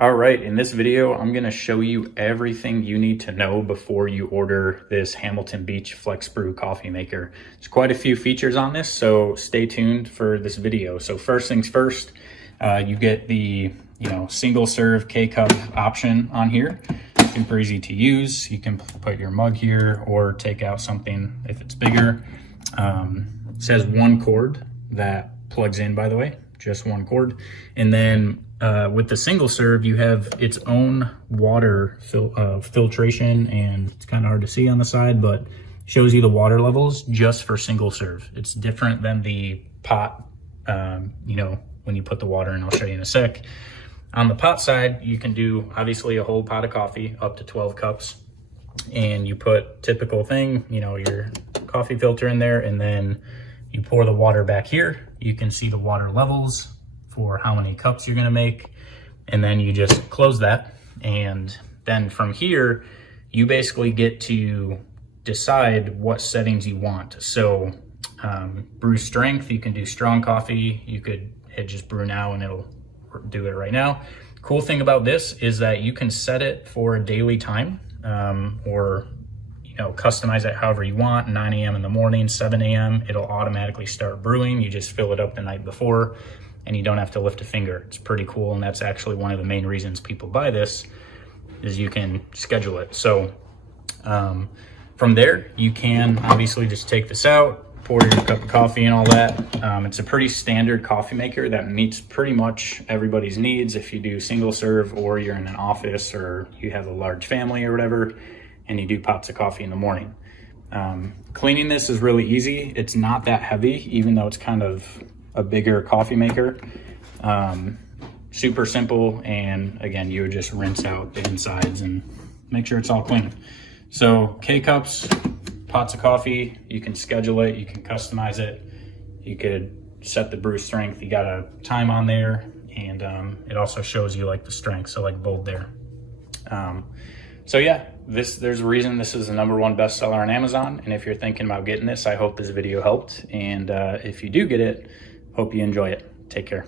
All right, in this video, I'm gonna show you everything you need to know before you order this Hamilton Beach FlexBrew coffee maker. There's quite a few features on this, so stay tuned for this video. So first things first, you get the single serve K-cup option on here. Super easy to use. You can put your mug here or take out something if it's bigger. It says one cord that plugs in, by the way, just one cord. And then with the single serve, you have its own water filtration, and it's kind of hard to see on the side, but shows you the water levels just for single serve. It's different than the pot, when you put the water in. I'll show you in a sec. On the pot side, you can do obviously a whole pot of coffee, up to 12 cups, and you put typical thing, your coffee filter in there, and then you pour the water back here. You can see the water levels for how many cups you're gonna make, and then you just close that. And then from here, you basically get to decide what settings you want. So brew strength, you can do strong coffee. You could hit just brew now and it'll do it right now. Cool thing about this is that you can set it for a daily time, or customize it however you want. 9 a.m. in the morning, 7 a.m. it'll automatically start brewing. You just fill it up the night before and you don't have to lift a finger. It's pretty cool, and that's actually one of the main reasons people buy this, is you can schedule it. So from there, you can obviously just take this out, pour your cup of coffee and all that. It's a pretty standard coffee maker that meets pretty much everybody's needs. If you do single serve, or you're in an office, or you have a large family or whatever, and you do pots of coffee in the morning. Cleaning this is really easy. It's not that heavy, even though it's kind of a bigger coffee maker. Super simple, and again, you would just rinse out the insides and make sure it's all clean. So K-cups, pots of coffee, you can schedule it, you can customize it, you could set the brew strength, you got a time on there, and it also shows you like the strength, so like bold there. So yeah, there's a reason this is the #1 bestseller on Amazon, and if you're thinking about getting this, I hope this video helped, and if you do get it, hope you enjoy it. Take care.